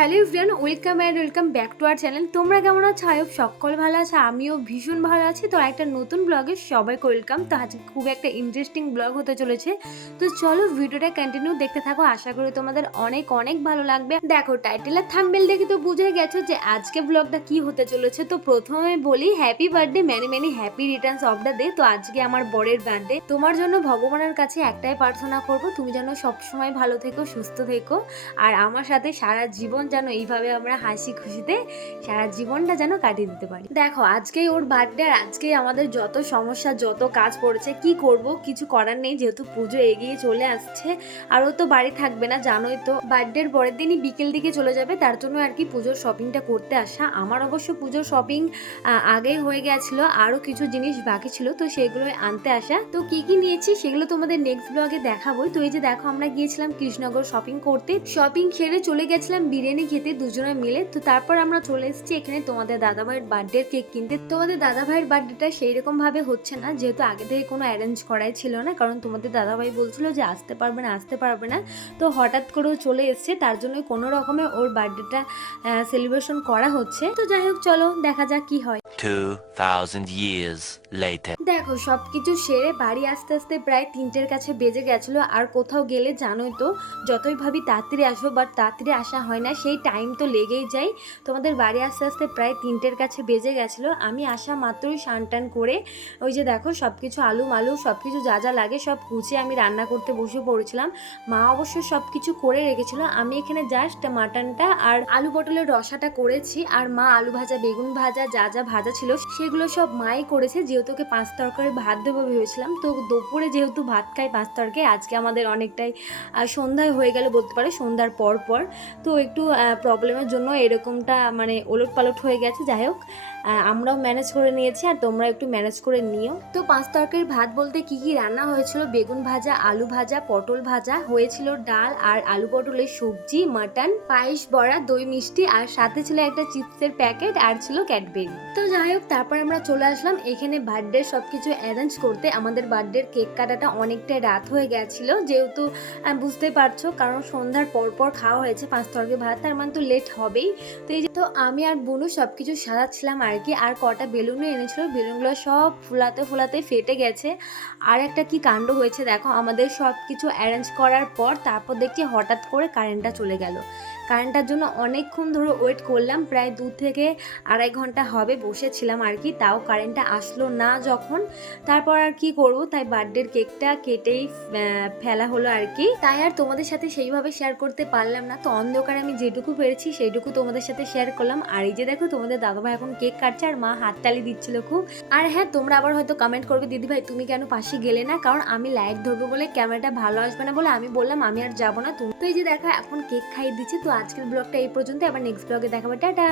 Everyone, welcome and welcome back to our channel. তোমরা কেমন আছো? আয়ব সকল ভালো আছে, আমিও ভীষণ ভালো আছি। তো একটা নতুন ব্লগে সবাইকে ওয়েলকাম। তো আজকে খুব একটা ইন্টারেস্টিং ব্লগ হতে চলেছে। তো চলো ভিডিওটা কন্টিনিউ দেখতে থাকো। আশা করি তোমাদের অনেক অনেক ভালো লাগবে। দেখো টাইটেল আর থাম্বেল দেখে তো বুঝে গেছো যে আজকে ব্লগটা কি হতে চলেছে। তো প্রথমে বলি happy birthday many many happy returns of the day তো আজকে আমার বরের বার্থডে তোমার জন্য ভগবানের কাছে একটাই প্রার্থনা করব, তুমি যেন সবসময় ভালো থেকো, সুস্থ থেকো। আর আমার সাথে সারা জীবন যেন এইভাবে আমরা হাসি খুশিতে সারা জীবনটা যেন কাটিয়ে দিতে পারি। দেখো, আজকেই ওর বার্থডে আর আজকেই আমাদের যত সমস্যা, যত কাজ পড়েছে, কি করব কিছু করার নেই যেহেতু পুজো এগিয়ে চলে আসছে। আর ও তো বাড়ি থাকবে না, জানোই তো। বার্থডের পরের দিনই বিকেল দিকে চলে যাবে, তার জন্য আর কি পুজোর শপিংটা করতে আসা। আমার অবশ্য পুজোর শপিং আগেই হয়ে গেছিল, আরও কিছু জিনিস বাকি ছিল, তো সেগুলো আনতে আসা। তো কি কি নিয়েছি সেগুলো তোমাদের নেক্সট ব্লগে দেখাবো তো এই যে দেখো, আমরা গিয়েছিলাম কৃষ্ণনগর শপিং করতে। শপিং সেরে চলে গেছিলাম বিরিয়ানি খেতে দুজনে মিলে, তো তারপর আমরা চলে এসেছি এখানে তোমাদের দাদাভাইয়ের বার্থডে কেক কিনতে। তোমাদের দাদাভাইয়ের বার্থডেটা সেই রকম ভাবে হচ্ছে না, যেহেতু আগে থেকে কোনো অ্যারেঞ্জ করাই ছিল না, কারণ তোমাদের দাদাভাই বলছিল যে আসতে পারবে না, আসতে পারবে না। তো হঠাৎ করেও চলে এসছে, তার জন্য কোনো রকমে ওর বার্থডেটা সেলিব্রেশন করা হচ্ছে। তো যাই হোক, চলো দেখা যাক কি হয়। 2,000 years later. দেখো সবকিছু সেরে বাড়ি আস্তে আস্তে প্রায় তিনটের কাছে বেজে গেছিল। আর কোথাও গেলে জানোই তো যতই ভাবি তাড়াতাড়ি আসব বাট তাড়াতাড়ি আসা হয় না সেই টাইম তো লেগেই যায়। তোমাদের বাড়ি আস্তে আস্তে প্রায় তিনটের কাছে বেজে গেছিল। আমি আসা মাত্রই টান করে ওই যে দেখো সব কিছু আলু মালু সব কিছু যা যা লাগে সব কুচে আমি রান্না করতে বসে পড়েছিলাম। মা অবশ্য সব কিছু করে রেখেছিল। আমি এখানে জাস্ট মাটনটা আর আলু পটলের রসাটা করেছি। আর মা আলু ভাজা বেগুন ভাজা যা যা ভাজা ছিল, সেগুলো সব মাই করেছে। যেহেতু ওকে পাঁচ তরকারি ভাত দেবো ভেবেছিলাম, তো দুপুরে যেহেতু ভাত খাই পাঁচ তরকারি, আজকে আমাদের অনেকটাই সন্ধ্যায় হয়ে গেলে বলতে পারে, সন্ধ্যার পর পর। তো একটু প্রবলেমের জন্য এরকমটা মানে ওলট পালট হয়ে গেছে। যাই হোক আমরাও ম্যানেজ করে নিয়েছি, আর তোমরা একটু ম্যানেজ করে নিও। তো পাঁচ তরকারির ভাত বলতে কি কি রান্না হয়েছিল? বেগুন ভাজা, আলু ভাজা, পটল ভাজা, হয়েছিল ডাল আর আলু পটলের সবজি, মাটন, পায়েস, বড়া, দই মিষ্টি, আর সাথে ছিল একটা চিপসের প্যাকেট আর ছিল ক্যাডবেরি। তো যাই হোক তারপর আমরা চলে আসলাম। এখানে বার্থডে সব কিছু অ্যারেঞ্জ করতে। আমাদের বার্থডের কেক কাটাটা অনেকটাই রাত হয়ে গেছিল। যেহেতু বুঝতে পারছ, কারণ সন্ধ্যার পর পর খাওয়া হয়েছে, পাঁচ তরকারি ভাত, তার মানে তো লেট হবেই। তো এই যে, তো আমি আর বোনু সব কিছু সাজাচ্ছিলাম আর কি। আর কটা বেলুনও এনেছিল, বেলুনগুলো সব ফুলাতে ফুলাতে ফেটে গেছে। আর একটা কি কাণ্ড হয়েছে দেখো, আমাদের সব কিছু অ্যারেঞ্জ করার পর তারপর দেখছি হঠাৎ করে কারেন্টটা চলে গেল। কারেন্টটার জন্য অনেকক্ষণ ধরে ওয়েট করলাম, প্রায় দু থেকে আড়াই ঘণ্টা হবে বসেছিলাম আর কি তাও কারেন্টটা আসলো না যখন। তারপর আর কি করব, তাই বার্থডের কেকটা কেটেই ফেলা হলো আর কি তাই আর তোমাদের সাথে সেইভাবে শেয়ার করতে পারলাম না। তো অন্ধকারে আমি যেটুকু পেরেছি, সেইটুকু তোমাদের সাথে শেয়ার করলাম। আর এই যে দেখো, তোমাদের দাদাভাই এখন কেক কাটছে আর মা হাততালি দিচ্ছিল খুব। আর হ্যাঁ তোমরা আবার হয়তো কমেন্ট করবে দিদি ভাই তুমি কেন পাশে গেলে না? কারণ আমি লাইট ধরবো বলে ক্যামেরাটা ভালো আসবে না বলে আমি বললাম, আমি আর যাব না। তুমি তো এই যে দেখো, এখন কেক খাইয়ে দিচ্ছি। তো আজকের ব্লগটা এই পর্যন্ত আবার নেক্সট ব্লগে দেখাবো। টাটা!